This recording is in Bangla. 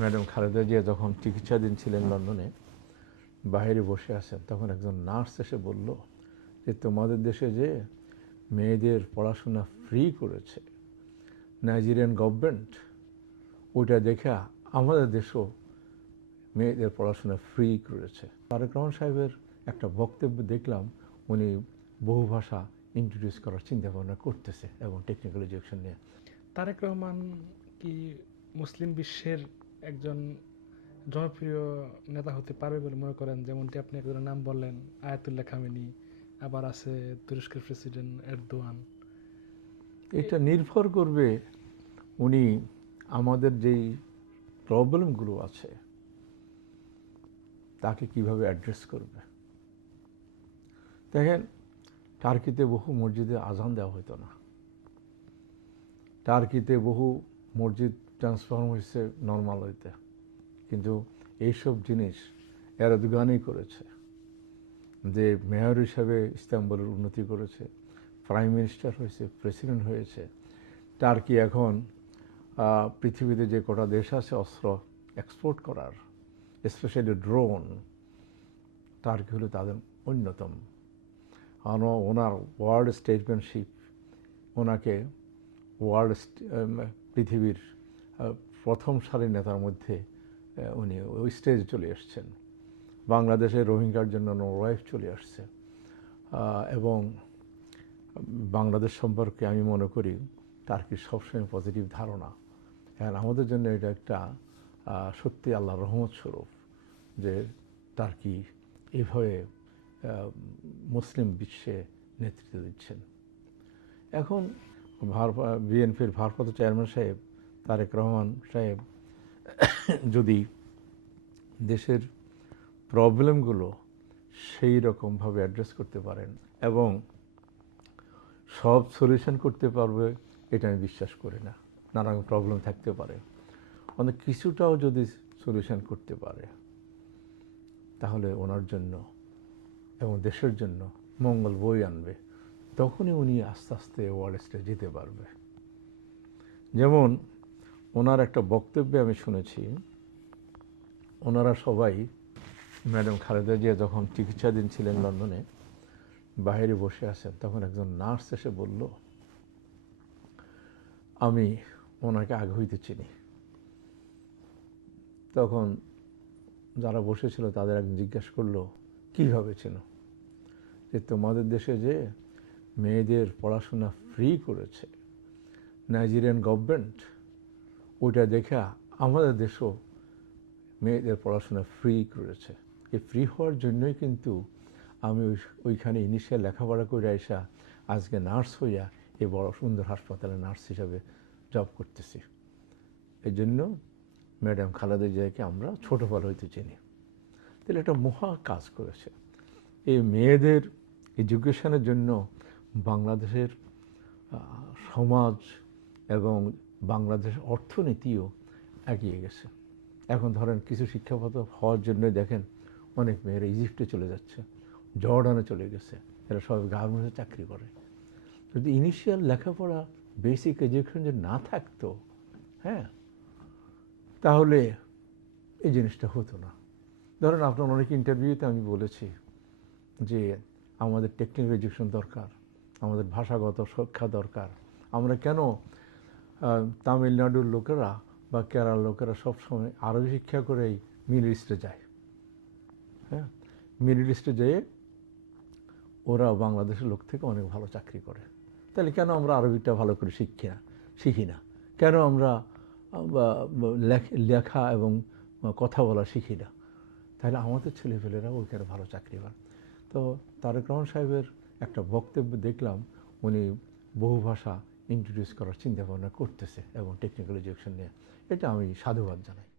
ম্যাডাম খালেদা জিয়া যখন চিকিৎসাধীন ছিলেন লন্ডনে বাইরে বসে আছেন, তখন একজন নার্স এসে বলল যে, তোমাদের দেশে যে মেয়েদের পড়াশোনা ফ্রি করেছে নাইজেরিয়ান গভর্নমেন্ট ওইটা দেখে আমাদের দেশও মেয়েদের পড়াশোনা ফ্রি করেছে। তারেক রহমান সাহেবের একটা বক্তব্য দেখলাম, উনি বহু ভাষা ইন্ট্রোডিউস করার চিন্তা ভাবনা করতেছে এবং টেকনিক্যাল এডুকেশন নিয়ে। তারেক রহমান কি মুসলিম বিশ্বের একজন জনপ্রিয় নেতা হতে পারবে বলে মনে করেন, যেমনটি আপনি একজনের নাম বললেন, আয়াতুল্লাহ খামেনি, আবার আছে তুরস্কের প্রেসিডেন্ট এরদোয়ান। এটা নির্ভর করবে উনি আমাদের যেই প্রবলেমগুলো আছে, তাকে কীভাবে অ্যাড্রেস করবে। দেখেন, টার্কিতে বহু মসজিদে আজান দেওয়া হতো না। টার্কিতে বহু মসজিদ ট্রান্সফর্ম হয়েছে নর্মাল হইতে। কিন্তু এইসব জিনিস এরদগানই করেছে। যে মেয়র হিসাবে ইস্তাম্বুলের উন্নতি করেছে প্রাইম মিনিস্টার হয়েছে প্রেসিডেন্ট হয়েছে টার্কি এখন পৃথিবীতে যে কটা দেশ আছে, অস্ত্র এক্সপোর্ট করার স্পেশালি ড্রোন টার্কি হলো তাদের অন্যতম। ওনার ওয়ার্ল্ড স্টেটম্যানশিপ ওনাকে ওয়ার্ল্ড পৃথিবীর প্রথম সারির নেতার মধ্যে উনি ওই স্টেজে চলে এসছেন। বাংলাদেশে রোহিঙ্গার জন্য ওনার ওয়াইফ চলে আসছে। এবং বাংলাদেশ সম্পর্কে আমি মনে করি টার্কির সবসময় পজিটিভ ধারণা। আর আমাদের জন্য এটা একটা সত্যি আল্লাহ রহমত স্বরূপ যে টার্কি এভাবে মুসলিম বিশ্বে নেতৃত্ব দিচ্ছেন। এখন ভার বিএনপির ভারপ্রাপ্ত চেয়ারম্যান সাহেব তারেক রহমান সাহেব, যদি দেশের প্রবলেমগুলো সেই রকমভাবে অ্যাড্রেস করতে পারেন এবং সব সলিউশন করতে পারবে, এটা আমি বিশ্বাস করি না। নানা রকম প্রবলেম থাকতে পারে। অনেক কিছুটাও যদি সলিউশন করতে পারে, তাহলে ওনার জন্য এবং দেশের জন্য মঙ্গল বই আনবে, তখনই উনি আস্তে আস্তে ওয়ার্ল্ড স্টেজে যেতে পারবে। যেমন ওনার একটা বক্তব্যে আমি শুনেছি, ওনারা সবাই, ম্যাডাম খালেদা জিয়া যখন চিকিৎসাধীন ছিলেন লন্ডনে বাইরে বসে আছেন, তখন একজন নার্স এসে বলল, আমি ওনাকে আগে হইতে চিনি। তখন যারা বসেছিল তাদের একজন জিজ্ঞেস করল কীভাবে চেনো? যে তোমাদের দেশে যে মেয়েদের পড়াশোনা ফ্রি করেছে নাইজেরিয়ান গভর্নমেন্ট ওইটা দেখে আমাদের দেশও মেয়েদের পড়াশোনা ফ্রি করেছে। এই ফ্রি হওয়ার জন্যই কিন্তু আমি ওই ওইখানে ইনিশিয়াল লেখাপড়া করে আসা আজকে নার্স হইয়া এই বড় সুন্দর হাসপাতালে নার্স হিসাবে জব করতেছি। এই জন্য ম্যাডাম খালেদা জিয়াকে আমরা ছোটোবেলা হইতে চিনি। তাহলে একটা মহা কাজ করেছে। এই মেয়েদের এডুকেশনের জন্য বাংলাদেশের সমাজ এবং বাংলাদেশের অর্থনীতিও এগিয়ে গেছে। এখন ধরেন কিছু শিক্ষাগত হওয়ার জন্য দেখেন অনেক মেয়েরা ইজিপ্টে চলে যাচ্ছে জর্ডানে চলে গেছে, এরা সবাই গার্মেন্টসে চাকরি করে। যদি ইনিশিয়াল লেখাপড়া বেসিক এডুকেশন যদি না থাকতো হ্যাঁ তাহলে এই জিনিসটা হতো না। ধরেন আপনার অনেক ইন্টারভিউতে আমি বলেছি যে আমাদের টেকনিক্যাল এডুকেশন দরকার, আমাদের ভাষাগত শিক্ষা দরকার, আমরা কেন তামিলনাড়ুর লোকেরা বা কেরালার লোকেরা সবসময় আরবি শিক্ষা করেই মিডল ইস্টে যায়। হ্যাঁ মিডল ইস্টে যেয়ে ওরা বাংলাদেশের লোক থেকে অনেক ভালো চাকরি করে। তাহলে কেন আমরা আরবিটা ভালো করে শিখি না? শিখি না। কেন আমরা লেখা এবং কথা বলা শিখি না? তাহলে আমাদের ছেলেপেলেরা ওইখানে ভালো চাকরি পান তো তারেক রহমান সাহেবের একটা বক্তব্য দেখলাম, উনি বহু ভাষা ইন্ট্রোডিউস করার চিন্তা ভাবনা করতেছে এবং টেকনিক্যাল এডুকেশন নিয়ে। এটা আমি সাধুবাদ জানাই।